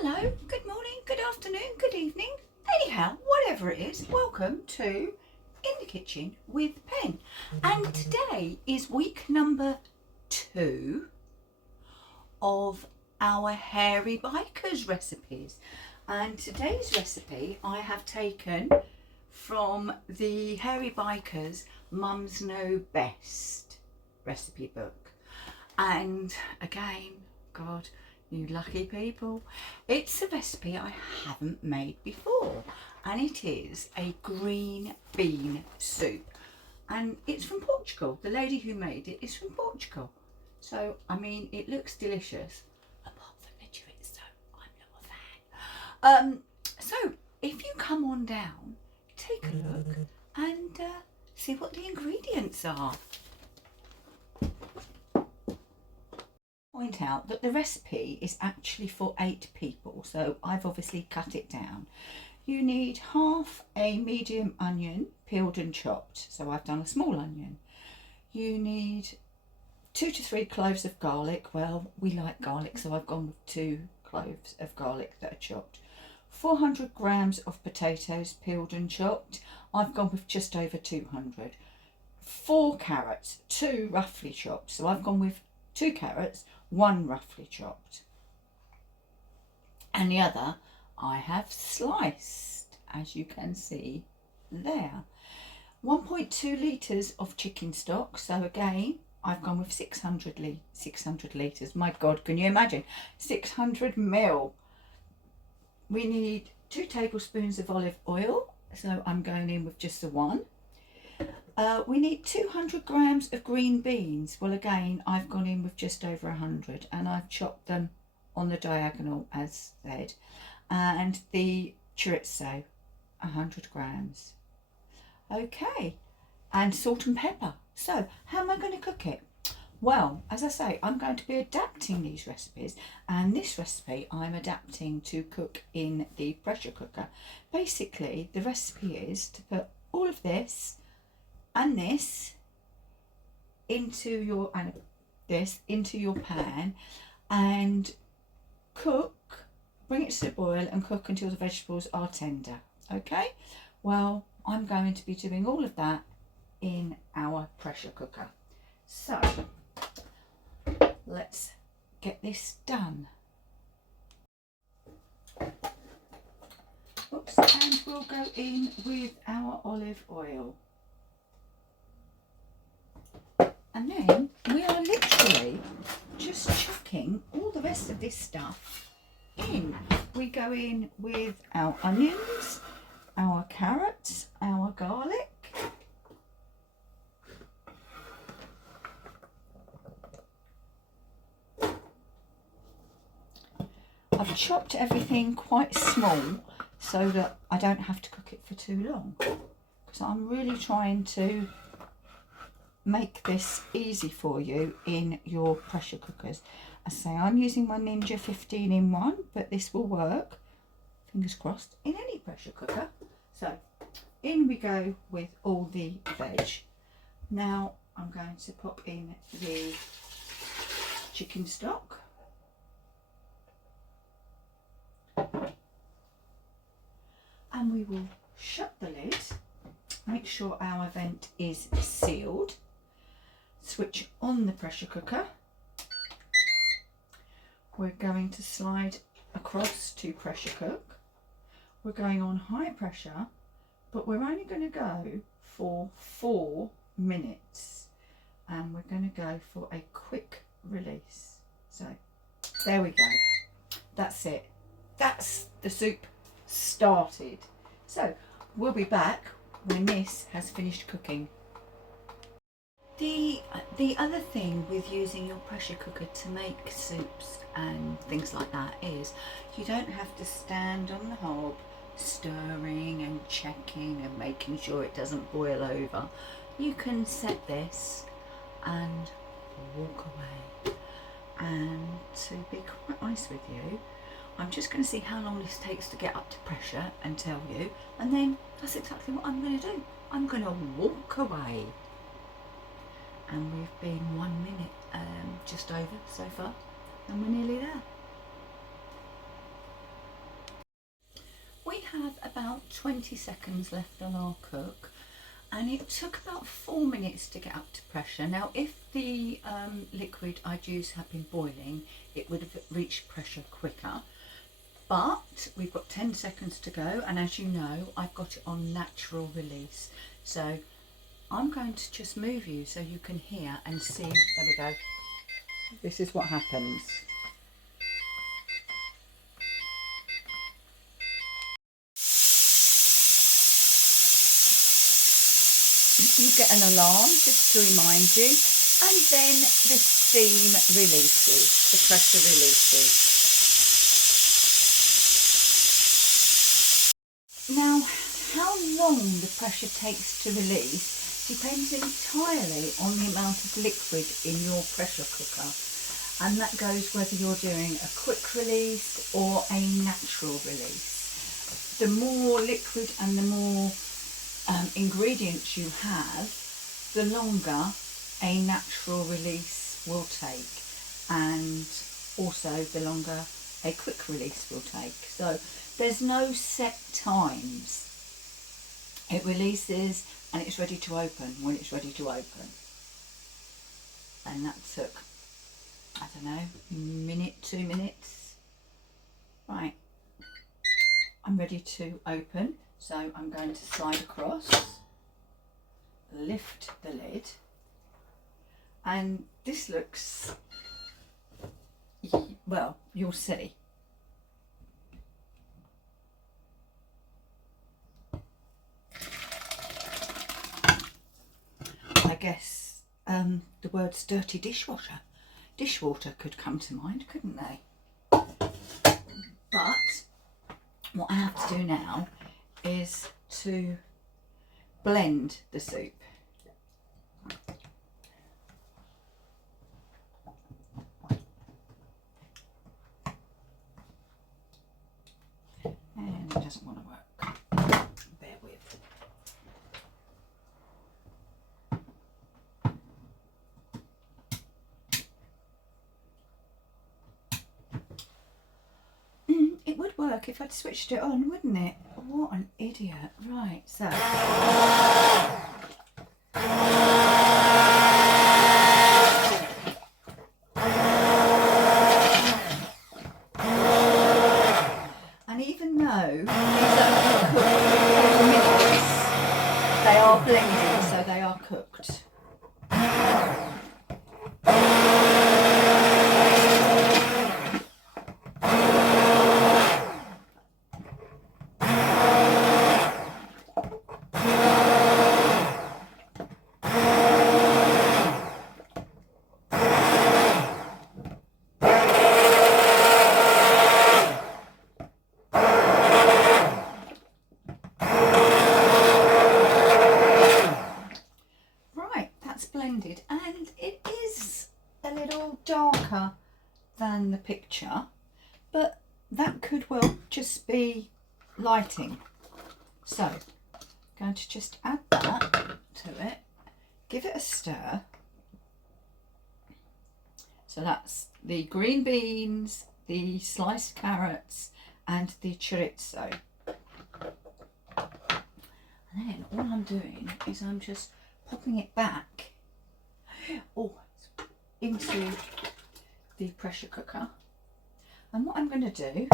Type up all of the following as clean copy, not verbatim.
Hello, good morning, good afternoon, good evening. Anyhow, whatever it is, welcome to In the Kitchen with Pen. And today is week number 2 of our Hairy Bikers recipes. And today's recipe I have taken from the Hairy Bikers Mums Know Best recipe book. And again, God, you lucky people, it's a recipe I haven't made before, and it is a green bean soup, and it's from Portugal. The lady who made it is from Portugal, so I mean it looks delicious apart from the chorizo. I'm not a fan. So if you come on down, take a look and see what the ingredients are. Point out that the recipe is actually for 8 people, so I've obviously cut it down. You need half a medium onion, peeled and chopped, so I've done a small onion. You need 2 to 3 cloves of garlic. Well, we like garlic, so I've gone with 2 cloves of garlic that are chopped. 400 grams of potatoes, peeled and chopped. I've gone with just over 200. 4 carrots, 2 roughly chopped, so I've gone with 2 carrots, 1 roughly chopped, and the other I have sliced, as you can see there. 1.2 litres of chicken stock, so again I've gone with 600 litres. My God, can you imagine? 600 ml. We need 2 tablespoons of olive oil, so I'm going in with just the 1. We need 200 grams of green beans. Well, again, I've gone in with just over 100, and I've chopped them on the diagonal as said. And the chorizo, 100 grams. Okay, and salt and pepper. So how am I going to cook it? Well, as I say, I'm going to be adapting these recipes, and this recipe I'm adapting to cook in the pressure cooker. Basically, the recipe is to put all of this and this into your pan and cook, bring it to the boil and cook until the vegetables are tender. Okay, well, I'm going to be doing all of that in our pressure cooker, so let's get this done. Oops, and we'll go in with our olive oil. And then we are literally just chucking all the rest of this stuff in. We go in with our onions, our carrots, our garlic. I've chopped everything quite small so that I don't have to cook it for too long, because I'm really trying to make this easy for you in your pressure cookers. I say I'm using my Ninja 15-in-1, but this will work, fingers crossed, in any pressure cooker. So in we go with all the veg. Now I'm going to pop in the chicken stock. And we will shut the lid, make sure our vent is sealed. Switch on the pressure cooker. We're going to slide across to pressure cook. We're going on high pressure, but we're only going to go for 4 minutes, and we're going to go for a quick release. So there we go. That's it. That's the soup started. So we'll be back when this has finished cooking. The other thing with using your pressure cooker to make soups and things like that is you don't have to stand on the hob stirring and checking and making sure it doesn't boil over. You can set this and walk away. And to be quite honest with you, I'm just going to see how long this takes to get up to pressure and tell you, and then that's exactly what I'm going to do. I'm going to walk away. And we've been 1 minute just over so far, and we're nearly there. We have about 20 seconds left on our cook, and it took about 4 minutes to get up to pressure. Now if the liquid I'd used had been boiling, it would have reached pressure quicker, but we've got 10 seconds to go, and as you know, I've got it on natural release. So I'm going to just move you so you can hear and see. There we go. This is what happens. You get an alarm just to remind you, and then the steam releases, the pressure releases. Now, how long the pressure takes to release depends entirely on the amount of liquid in your pressure cooker, and that goes whether you're doing a quick release or a natural release. The more liquid and the more ingredients you have, the longer a natural release will take, and also the longer a quick release will take. So there's no set times. It releases and it's ready to open when it's ready to open. And that took, I don't know, a minute, 2 minutes. Right, I'm ready to open. So I'm going to slide across, lift the lid, and this looks, well, you'll see. I guess the words dirty dishwater could come to mind, couldn't they? But what I have to do now is to blend the soup. And it doesn't want to work. Bear with. It would work if I'd switched it on, wouldn't it? What an idiot. Right, so. And even though these are cooked for minutes, they are blended, so they are cooked. Blended, and it is a little darker than the picture, but that could well just be lighting. So I'm going to just add that to it, give it a stir. So that's the green beans, the sliced carrots and the chorizo. And then all I'm doing is I'm just popping it back into the pressure cooker. And what I'm going to do,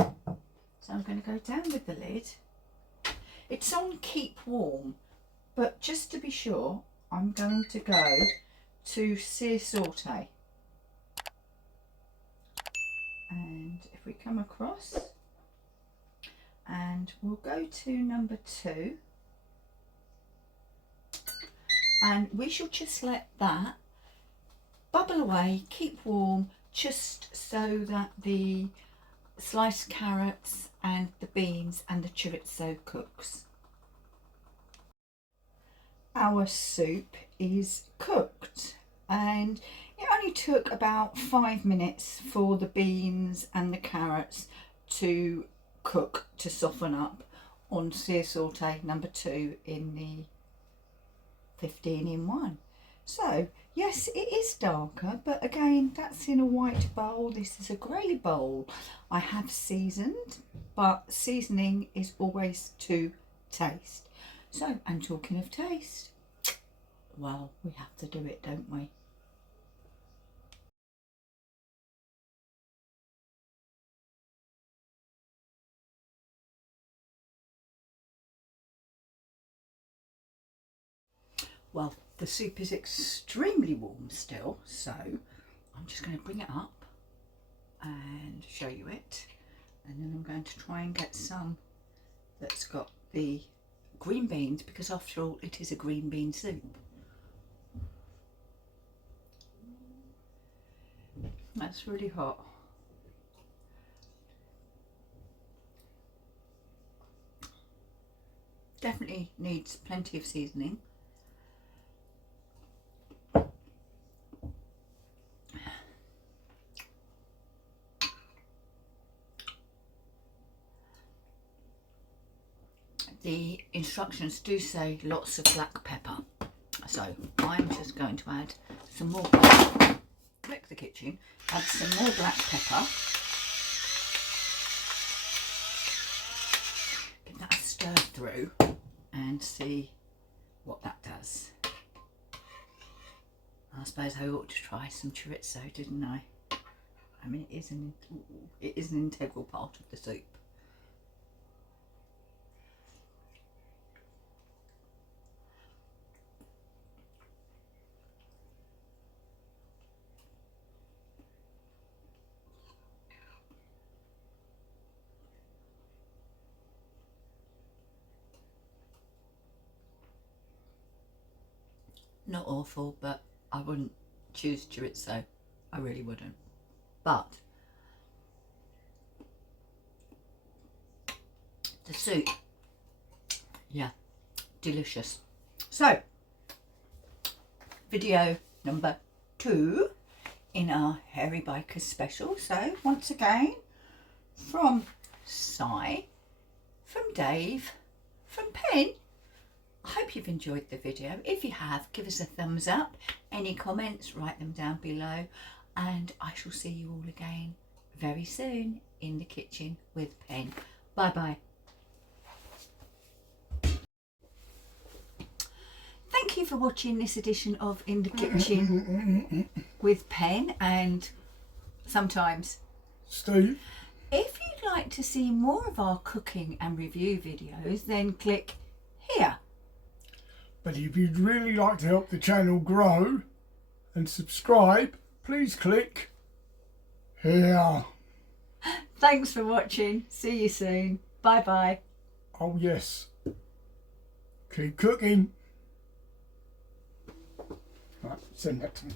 so I'm going to go down with the lid. It's on keep warm, but just to be sure, I'm going to go to sear saute. And if we come across, and we'll go to number 2. And we shall just let that bubble away, keep warm, just so that the sliced carrots and the beans and the chorizo cooks. Our soup is cooked, and it only took about 5 minutes for the beans and the carrots to cook, to soften up on sear saute number 2 in the 15-in-1. So yes, it is darker, but again, that's in a white bowl. This is a grey bowl. I have seasoned, but seasoning is always to taste. So, and talking of taste, well, we have to do it, don't we? Well, the soup is extremely warm still, so I'm just going to bring it up and show you it. And then I'm going to try and get some that's got the green beans, because after all, it is a green bean soup. That's really hot. Definitely needs plenty of seasoning. The instructions do say lots of black pepper, so I'm just going to add some more. Click the kitchen, add some more black pepper. Give that a stir through and see what that does. I suppose I ought to try some chorizo, didn't I? I mean, it is an integral part of the soup. Not awful, but I wouldn't choose chorizo. I really wouldn't. But the soup, yeah, delicious. So, video number 2 in our Hairy Bikers special. So, once again, from Si, from Dave, from Pen. I hope you've enjoyed the video. If you have, give us a thumbs up. Any comments, write them down below. And I shall see you all again very soon in the kitchen with Pen. Bye bye. Thank you for watching this edition of In the Kitchen with Pen and sometimes Steve. If you'd like to see more of our cooking and review videos, then click here. But if you'd really like to help the channel grow and subscribe, please click here. Thanks for watching. See you soon. Bye bye. Oh yes. Keep cooking. Right, send that to me.